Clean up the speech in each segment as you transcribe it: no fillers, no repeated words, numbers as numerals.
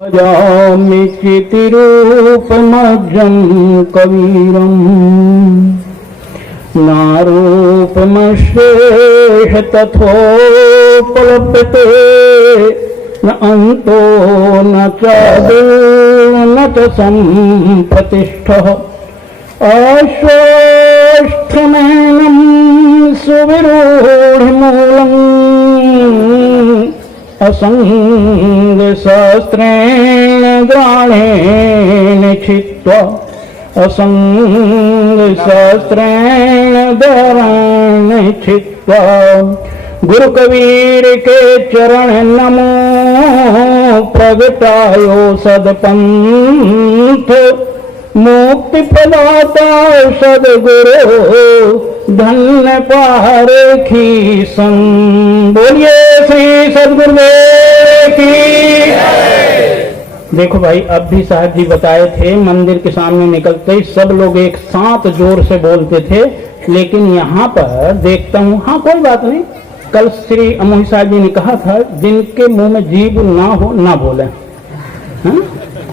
भजामि चितिरूपमजं कवीरम् नारूपमशेष तथोपलभ्यते न अन्तो न चादिर्न न च सम्प्रतिष्ठः अश्वत्थमेनं सुविरूढमूलम् असंगशास्त्रेण ग्राणेन छित्त्वा असंगशास्त्रेण ग्राणेन छित्त्वा गुरु कबीर के चरण नमो प्रगटायो सदपंथ मुक्ति प्रदाता सदगुरु धन्य पारखी सन। बोलिए श्री सदगुरुदेव की। देखो भाई, अब भी साहब जी बताए थे मंदिर के सामने निकलते ही सब लोग एक साथ जोर से बोलते थे, लेकिन यहाँ पर देखता हूँ, हाँ कोई बात नहीं, कल श्री अमोही साहब जी ने कहा था जिनके मुंह में जीभ ना हो ना बोले,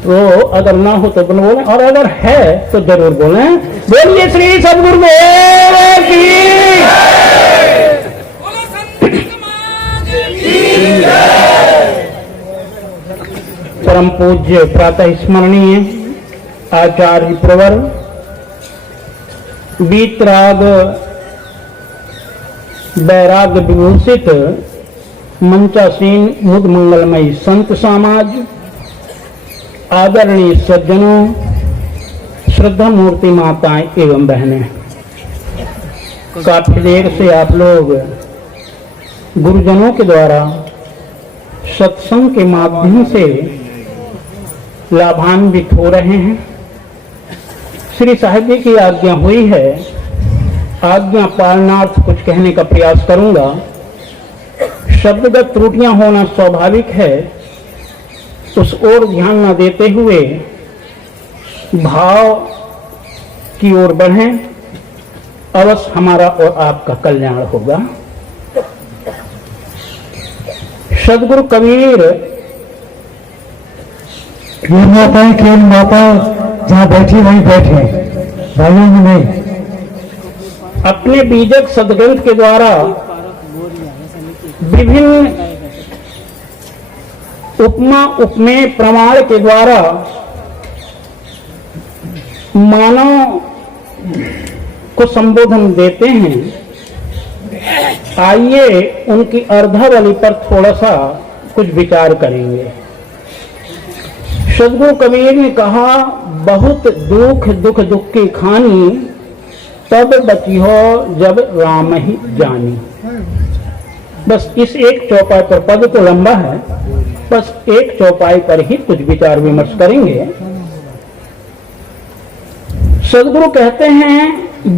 तो अगर ना हो तो बोले, और अगर है तो जरूर बोले। बोलिए श्री सदगुरुदेव की। परम पूज्य प्रातः स्मरणीय आचार्य प्रवर बीतराग वैराग्य विभूषित मंचासीन मुद मंगलमयी संत समाज, आदरणीय सज्जनों, श्रद्धा मूर्ति माताएं एवं बहनें, काफी देर से आप लोग गुरुजनों के द्वारा सत्संग के माध्यम से लाभान्वित हो रहे हैं। श्री साहिब जी की आज्ञा हुई है, आज्ञा पालनार्थ कुछ कहने का प्रयास करूंगा। शब्दगत त्रुटियां होना स्वाभाविक है, उस ओर ध्यान न देते हुए भाव की ओर बढ़ें, अवश्य हमारा और आपका कल्याण होगा। सदगुरु कबीर माताएं केवल माता जहाँ बैठी वहीं बैठे, भाइयों में नहीं। अपने बीजक सदग्रंथ के द्वारा विभिन्न उपमा उपमेय प्रमाण के द्वारा मानव को संबोधन देते हैं। आइए उनकी अर्धावली पर थोड़ा सा कुछ विचार करेंगे। सदगुरु कबीर ने कहा, बहुत दुख दुख दुख की खानी, तब बची हो जब राम ही जानी। बस इस एक चौपाई पर, पद तो लंबा है, बस एक चौपाई पर ही कुछ विचार विमर्श करेंगे। सदगुरु कहते हैं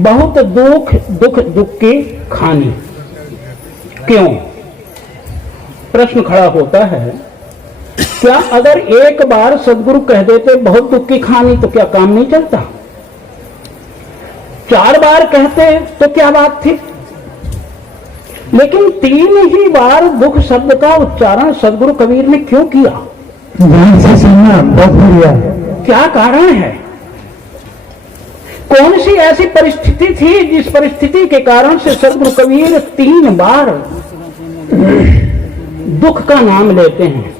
बहुत दुख दुख दुख की खानी। क्यों? प्रश्न खड़ा होता है, क्या अगर एक बार सदगुरु कह देते बहुत दुख की खानी तो क्या काम नहीं चलता? 4 बार कहते तो क्या बात थी? लेकिन 3 ही बार दुख शब्द का उच्चारण सदगुरु कबीर ने क्यों किया? ध्यान से सुनना, बहुत बढ़िया। क्या कारण है? कौन सी ऐसी परिस्थिति थी जिस परिस्थिति के कारण से सदगुरु कबीर 3 बार दुख का नाम लेते हैं?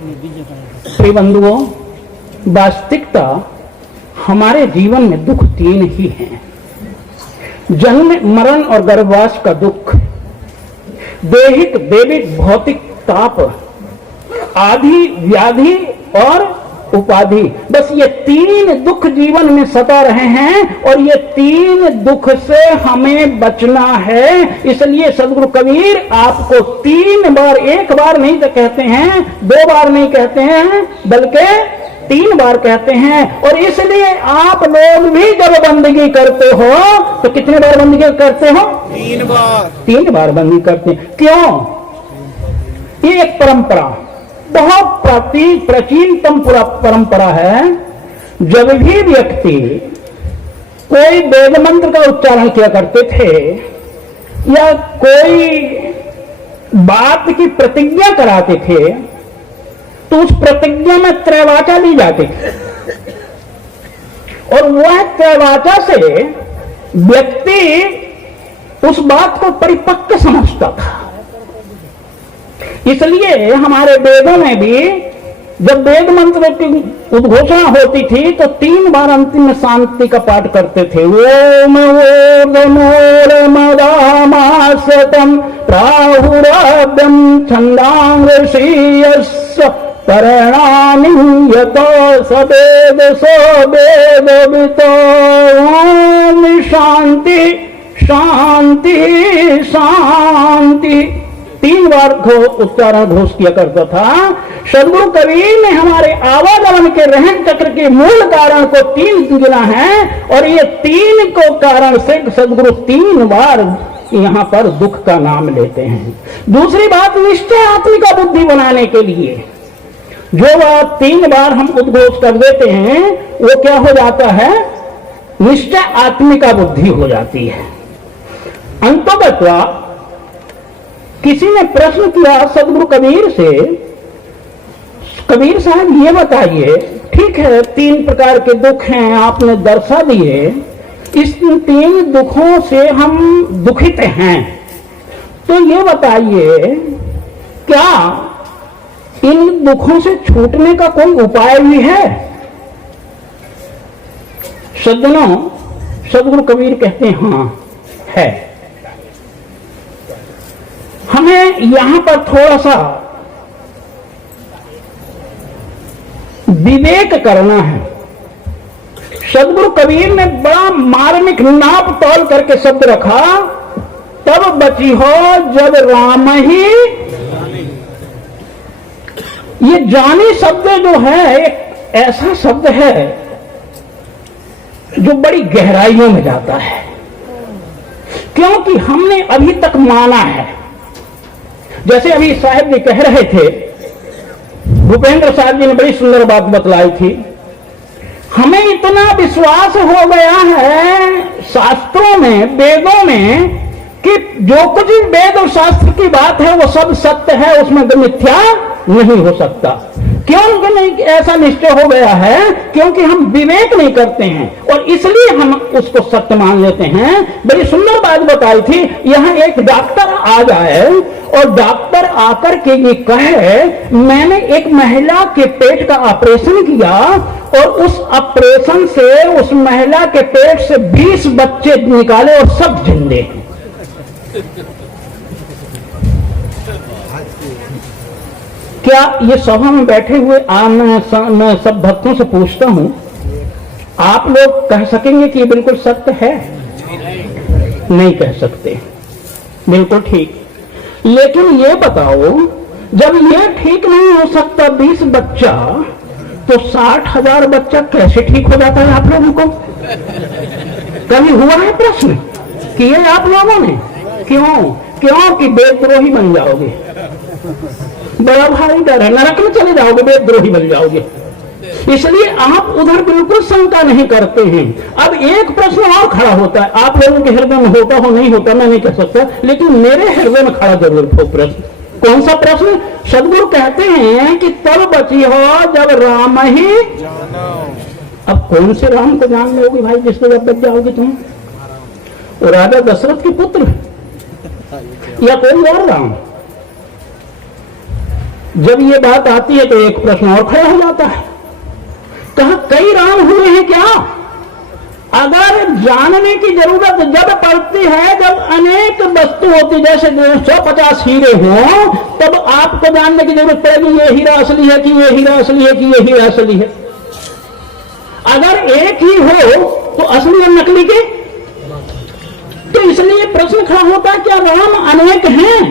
प्रिय बंधुओं, वास्तविकता हमारे जीवन में दुख 3 ही हैं। जन्म, मरण और गर्भवास का दुख, दैहिक दैविक भौतिक ताप, आदि व्याधि और उपाधि। बस ये 3 दुख जीवन में सता रहे हैं और ये 3 दुख से हमें बचना है। इसलिए सदगुरु कबीर आपको 3 बार, एक बार नहीं तो कहते हैं, 2 बार नहीं कहते हैं, बल्कि 3 बार कहते हैं। और इसलिए आप लोग भी जब बंदगी करते हो तो कितने बार बंदगी करते हो? 3 बार बंदगी करते हैं। क्यों? ये एक परंपरा, बहुत प्राचीनतम परंपरा है। जब भी व्यक्ति कोई वेद मंत्र का उच्चारण किया करते थे या कोई बात की प्रतिज्ञा कराते थे तो उस प्रतिज्ञा में त्रैवाचा ली जाती थी और वह त्रैवाचा से व्यक्ति उस बात को परिपक्व समझता था। इसलिए हमारे वेदों में भी जब वेद मंत्र की उद्घोषणा होती थी तो 3 बार अंतिम में शांति का पाठ करते थे। ओम ओर्मदामासतम प्राहुराभ्यम छंदांगशीयस्य परिणामीयतो सवेद सोवेदवितो। ओम शांति शांति शांति 3 बार उच्चारण घोष किया करता था। सदगुरु कबीर ने हमारे आवागमन के रहन चक्र के मूल कारण को 3 गिना है और ये 3 को कारण से सदगुरु 3 बार यहाँ पर दुख का नाम लेते हैं। दूसरी बात, निश्चय आत्मिका बुद्धि बनाने के लिए जो बात 3 बार हम उद्घोष कर देते हैं वो क्या हो जाता है? निश्चय आत्मिका बुद्धि हो जाती है। अंततः किसी ने प्रश्न किया सदगुरु कबीर से, कबीर साहब ये बताइए, ठीक है 3 प्रकार के दुख हैं आपने दर्शा दिए, इस 3 दुखों से हम दुखित हैं, तो ये बताइए क्या इन दुखों से छूटने का कोई उपाय भी है? सज्जनों, सदगुरु कबीर कहते हैं हाँ है। हमें यहां पर थोड़ा सा विवेक करना है। सदगुरु कबीर ने बड़ा मार्मिक नाप तोल करके शब्द रखा, तब बची हो जब राम ही। ये जानी शब्द जो है एक ऐसा शब्द है जो बड़ी गहराइयों में जाता है, क्योंकि हमने अभी तक माना है। जैसे अभी साहब जी कह रहे थे, भूपेंद्र साहब जी ने बड़ी सुंदर बात बतलाई थी, हमें इतना विश्वास हो गया है शास्त्रों में, वेदों में, कि जो कुछ वेद और शास्त्र की बात है वो सब सत्य है, उसमें मिथ्या नहीं हो सकता। क्यों नहीं ऐसा निश्चय हो गया है? क्योंकि हम विवेक नहीं करते हैं और इसलिए हम उसको सत्य मान लेते हैं। बड़ी सुंदर बात बताई थी, यहां एक डॉक्टर आ जाए और डॉक्टर आकर के ये कहे मैंने एक महिला के पेट का ऑपरेशन किया और उस ऑपरेशन से उस महिला के पेट से 20 बच्चे निकाले और सब जिंदे हैं। क्या ये सभा में बैठे हुए मैं सब भक्तों से पूछता हूं, आप लोग कह सकेंगे कि ये बिल्कुल सत्य है? नहीं कह सकते। बिल्कुल ठीक। लेकिन ये बताओ, जब ये ठीक नहीं हो सकता 20 बच्चा, तो 60,000 बच्चा कैसे ठीक हो जाता है आप लोगों को? कभी हुआ है प्रश्न किए आप लोगों ने? क्योंकि वेदद्रोही बन जाओगे, बड़ा भारी डर है, नरक में चले जाओगे, वेदद्रोही बन जाओगे। इसलिए आप उधर बिल्कुल शंका नहीं करते हैं। अब एक प्रश्न और खड़ा होता है, आप लोगों के हृदय में होता हो नहीं होता मैं नहीं कह सकता, लेकिन मेरे हृदय में खड़ा जरूर हो प्रश्न। कौन सा प्रश्न? सदगुरु कहते हैं कि तब बची हो जब राम ही। अब कौन से राम को जान लोगे भाई जिसको जब बच जाओगे तुम? वो राजा दशरथ के पुत्र या कोई और राम? जब ये बात आती है तो एक प्रश्न और खड़ा हो जाता है, कहा कई राम हुए हैं क्या? अगर जानने की जरूरत जब पड़ती है, जब अनेक वस्तु होती, जैसे 150 हीरे हो, तब आपको जानने की जरूरत पड़ेगी ये हीरा असली है कि ये हीरा असली है कि ये हीरा असली है। अगर एक ही हो तो असली और नकली के, तो इसलिए प्रश्न खड़ा होता है क्या राम अनेक हैं?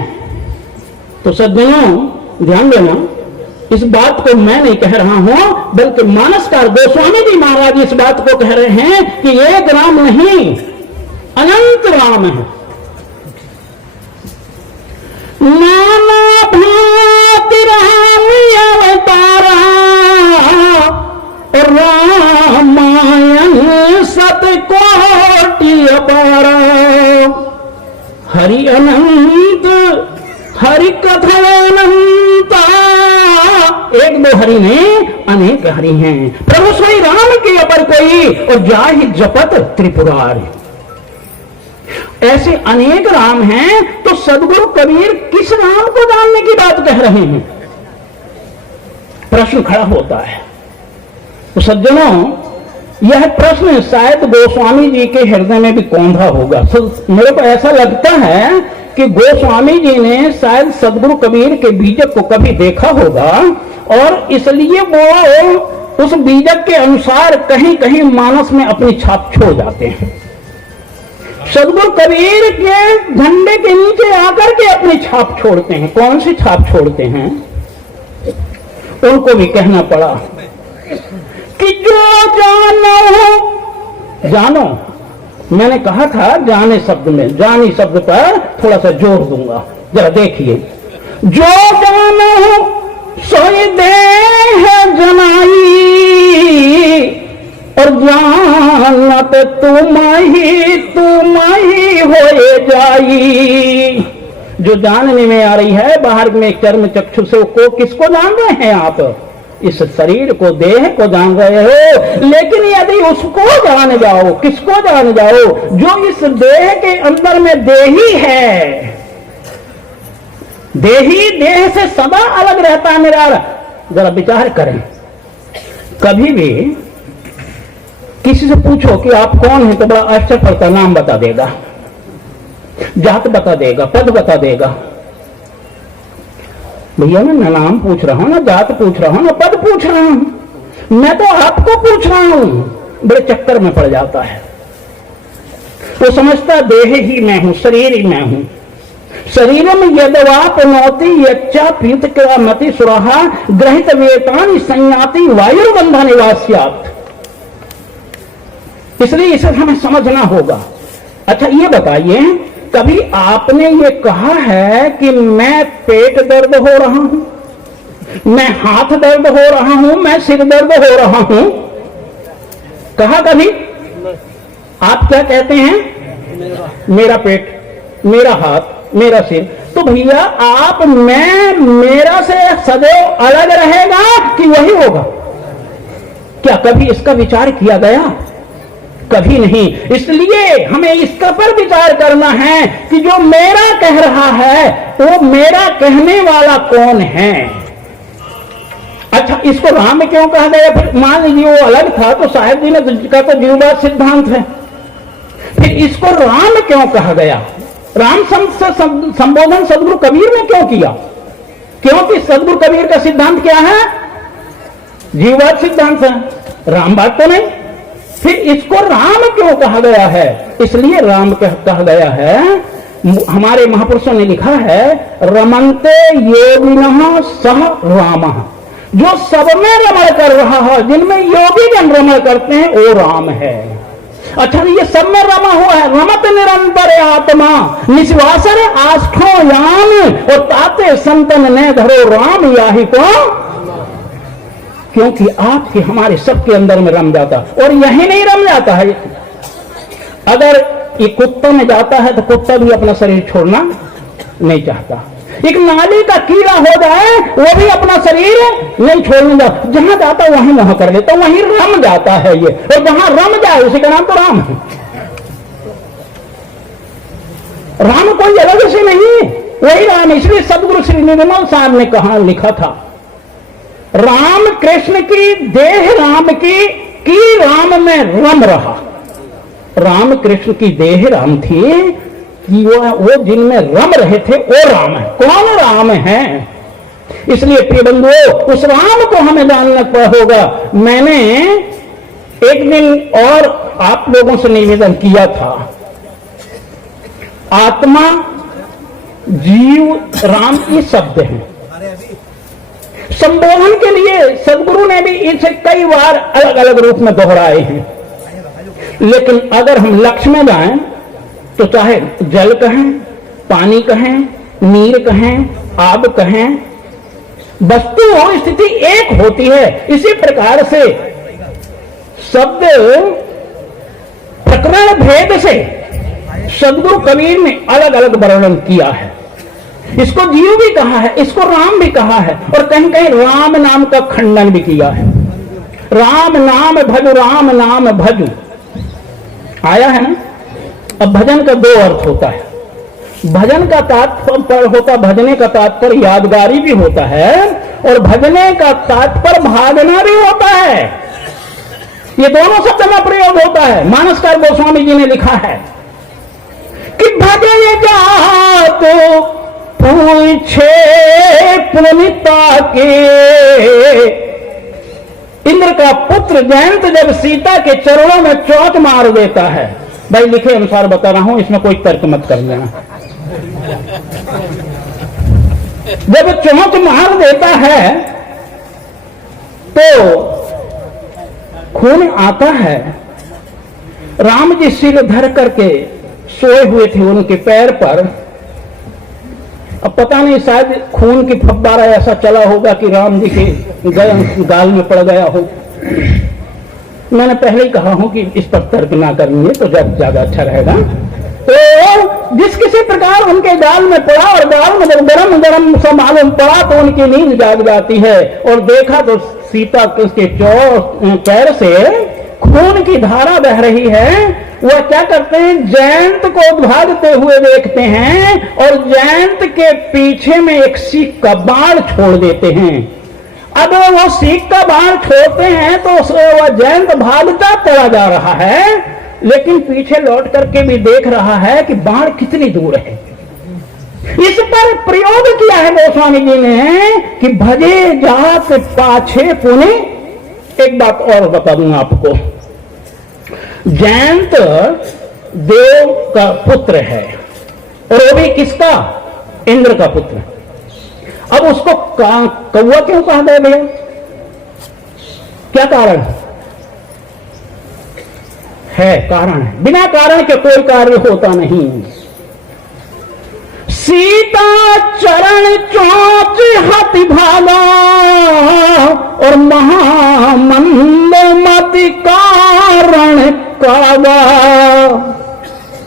तो सज्जनों ध्यान देना, इस बात को मैं नहीं कह रहा हूं, बल्कि मानसकार गोस्वामी जी महाराज इस बात को कह रहे हैं कि एक राम नहीं, अनंत राम है। नाना भांति राम अवतारा, रामायण सतकोटि अपारा। हरि अनंत हरि कथा अनंता, एक दो हरि नहीं अनेक हरि हैं। प्रभु श्री राम की अपर कोई और जाहि जपत त्रिपुरारी। ऐसे अनेक राम हैं, तो सदगुरु कबीर किस राम को जानने की बात कह रहे हैं? प्रश्न खड़ा होता है। तो सज्जनों, यह प्रश्न शायद गोस्वामी जी के हृदय में भी कौंधा होगा। मेरे को ऐसा लगता है कि गोस्वामी जी ने शायद सदगुरु कबीर के बीजक को कभी देखा होगा और इसलिए वो उस बीजक के अनुसार कहीं कहीं मानस में अपनी छाप छोड़ जाते हैं। सदगुरु कबीर के झंडे के नीचे आकर के अपनी छाप छोड़ते हैं। कौन सी छाप छोड़ते हैं? उनको भी कहना पड़ा कि जो जानो। मैंने कहा था जाने शब्द में, जानी शब्द पर थोड़ा सा जोर दूंगा, जरा देखिए। जो जानो सोई देह जनाई और जानत तुम ही होए जाई। जो जानने में आ रही है बाहर में चर्म चक्षु से, को किसको जान रहे हैं आप? इस शरीर को, देह को जान रहे हो। लेकिन यदि उसको जान जाओ, किसको जान जाओ? जो इस देह के अंदर में देही है। देही देह से सदा अलग रहता है निराला। जरा विचार करें, कभी भी किसी से पूछो कि आप कौन हैं तो बड़ा आश्चर्य पड़ता, नाम बता देगा, जात बता देगा, पद बता देगा। भैया मैं नाम पूछ रहा हूं ना, जात पूछ रहा हूं ना, पद पूछ रहा हूं, मैं तो आपको पूछ रहा हूं। बड़े चक्कर में पड़ जाता है। वो समझता देह ही मैं हूं, शरीर ही मैं हूं। शरीरम यदवाप नौति यच्चा पीत का मति सुराहा ग्रहित वेतानि संयाति वायुर्बंधा निवास्यात्। इसलिए इसे हमें समझना होगा। अच्छा ये बताइए, कभी आपने ये कहा है कि मैं पेट दर्द हो रहा हूं, मैं हाथ दर्द हो रहा हूं, मैं सिर दर्द हो रहा हूं? कहा कभी? आप क्या कहते हैं? मेरा पेट, मेरा हाथ, मेरा सिर। तो भैया आप मेरा से सदैव अलग रहेगा कि वही होगा? क्या कभी इसका विचार किया गया? कभी नहीं। इसलिए हमें इसका पर विचार करना है कि जो मेरा कह रहा है वो मेरा कहने वाला कौन है। अच्छा, इसको राम क्यों कहा गया? फिर मान लीजिए वो अलग था तो साहेब जी ने का तो जीववाद सिद्धांत है, फिर इसको राम क्यों कहा गया? राम से संबोधन सदगुरु कबीर ने क्यों किया? क्योंकि सदगुरु कबीर का सिद्धांत क्या है? जीववाद सिद्धांत है, रामवाद तो नहीं। फिर इसको राम क्यों कहा गया है? इसलिए राम कहा गया है, हमारे महापुरुषों ने लिखा है, रमन्ते योगिनः सह रामः। जो सब में रमण कर रहा है, जिनमें योगी जन रमण करते हैं, वो राम है। अच्छा, ये सब में रमा हुआ है। रमत निरंतर आत्मा निश्वासर आष्ठो यान और ताते संतन ने धरो राम याही को। क्योंकि आपके हमारे सबके अंदर में रम जाता, और यही नहीं रम जाता है। अगर ये कुत्ते में जाता है तो कुत्ता भी अपना शरीर छोड़ना नहीं चाहता। एक नाली का कीड़ा हो जाए वो भी अपना शरीर नहीं छोड़ने जाता, जहां जाता वहीं वहां कर लेता, वहीं रम जाता है ये। और जहां रम जाए उसी का नाम तो राम है। राम कोई अलग से नहीं, वही राम। इसलिए सदगुरु श्री निर्मल साहब ने कहा, लिखा था, राम कृष्ण की देह राम की राम में रम रहा। राम कृष्ण की देह राम थी कि वो जिनमें रम रहे थे वो राम है। कौन राम है? इसलिए प्रिय बंधुओं, उस राम को हमें जानना होगा। मैंने एक दिन और आप लोगों से निवेदन किया था, आत्मा जीव राम ये शब्द हैं। संबोधन के लिए सदगुरु ने भी इसे कई बार अलग अलग रूप में दोहराए हैं। लेकिन अगर हम लक्ष्य में जाएं तो चाहे जल कहें, पानी कहें, नीर कहें, आग कहें, वस्तु और स्थिति एक होती है। इसी प्रकार से शब्द प्रकरण भेद से सदगुरु कबीर ने अलग अलग वर्णन किया है। इसको जीव भी कहा है, इसको राम भी कहा है, और कहीं कहीं राम नाम का खंडन भी किया है। राम नाम भजु, राम नाम भजु आया है ना। अब भजन का दो अर्थ होता है। भजन का तात्पर्य होता, भजने का तात्पर्य यादगारी भी होता है, और भजने का तात्पर्य भागना भी होता है। ये दोनों शब्द में प्रयोग होता है। मानसकार गोस्वामी जी ने लिखा है कि भजे जात पूछे पुनिता के। इंद्र का पुत्र जयंत जब सीता के चरणों में चोट मार देता है, भाई लिखे अनुसार बता रहा हूं, इसमें कोई तर्क मत कर लेना। जब चोट मार देता है तो खून आता है। राम जी सिर धर करके सोए हुए थे उनके पैर पर। अब पता नहीं, शायद खून की फब्बारा ऐसा चला होगा कि राम जी के गाल में पड़ गया हो। मैंने पहले ही कहा हूं कि इस पर तर्क ना करेंगे तो ज्यादा अच्छा रहेगा। तो जिस किसी प्रकार उनके गाल में पड़ा, और गाल में जब गरम गरम सा मालूम पड़ा तो उनकी नींद जाग जाती है, और देखा तो सीता उसके पैर से खून की धारा बह रही है। वह क्या करते हैं, जयंत को भागते हुए देखते हैं, और जयंत के पीछे में एक सीख का बाण छोड़ देते हैं। अब वो सीख का बाण छोड़ते हैं तो वह जयंत भागता चला जा रहा है, लेकिन पीछे लौट करके भी देख रहा है कि बाण कितनी दूर है। इस पर प्रयोग किया है गोस्वामी जी ने कि भजे जात पाछे पुनि। एक बात और बता दूं आपको, जयंत देव का पुत्र है, और वो भी किसका, इंद्र का पुत्र। अब उसको कौवा क्यों कहा गया भैया, क्या कारण है? कारण है, बिना कारण के कोई कार्य होता नहीं। सीता चरण चोच हाथी भागा, और महामंद मति कारण कावा।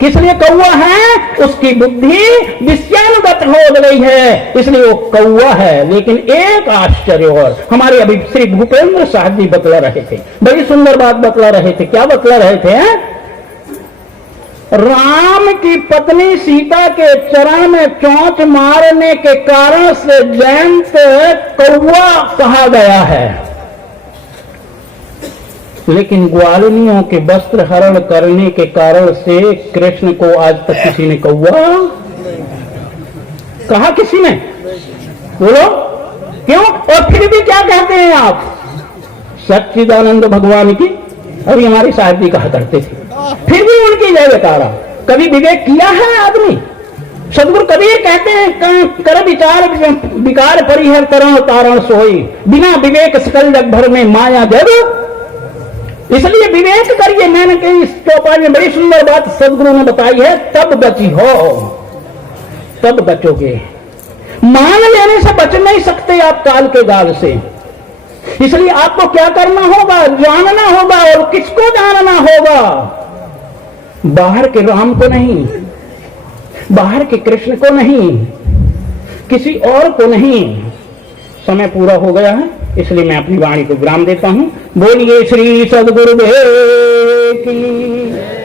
किस लिए कौवा है? उसकी बुद्धि विषयानुगत हो गई है, इसलिए वो कौवा है। लेकिन एक आश्चर्य और, हमारे अभी श्री भूपेंद्र साहब जी बतला रहे थे, बड़ी सुंदर बात बतला रहे थे। क्या बतला रहे थे? राम की पत्नी सीता के चरण में चोंच मारने के कारण से जयंत कौवा कहा गया है, लेकिन ग्वालिनियों के वस्त्र हरण करने के कारण से कृष्ण को आज तक किसी ने कौवा कहा? किसी ने? बोलो क्यों? और फिर भी क्या कहते हैं आप? सच्चिदानंद भगवान की, अभी हमारे साहब जी कहा करते थे, फिर भी उनकी जय जयकारा। कभी विवेक किया है आदमी? सदगुरु कबीर कहते हैं, कर विचार विकार परिहर तरण तारण सोई, बिना विवेक सकल जग भर में माया जग। इसलिए विवेक करिए। मैंने कही इस चौपाई में बड़ी सुंदर बात सदगुरु ने बताई है, तब बची हो, तब बचोगे। मान लेने से बच नहीं सकते आप काल के गाल से। इसलिए आपको क्या करना होगा? जानना होगा। और किसको जानना होगा? बाहर के राम को नहीं, बाहर के कृष्ण को नहीं, किसी और को नहीं। समय पूरा हो गया है, इसलिए मैं अपनी वाणी को विराम देता हूं। बोलिए श्री सदगुरुदेव की।